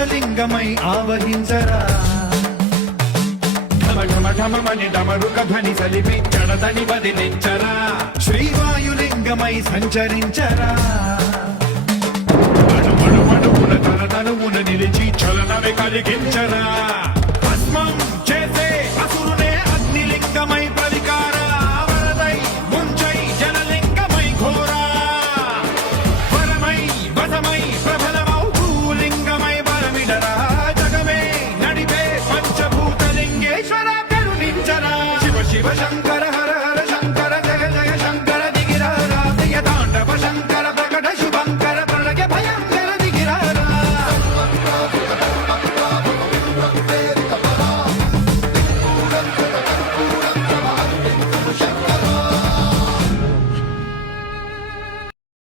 ఆకాశలింగమై ఆవహించరా ఢమఢమని డమరుక ధ్వని సలిపి జడదని వదిలించరా శ్రీవాయులింగమై సంచరించరా అణువణువున తన తనువున నిలిచి చలనమే కలిగించరా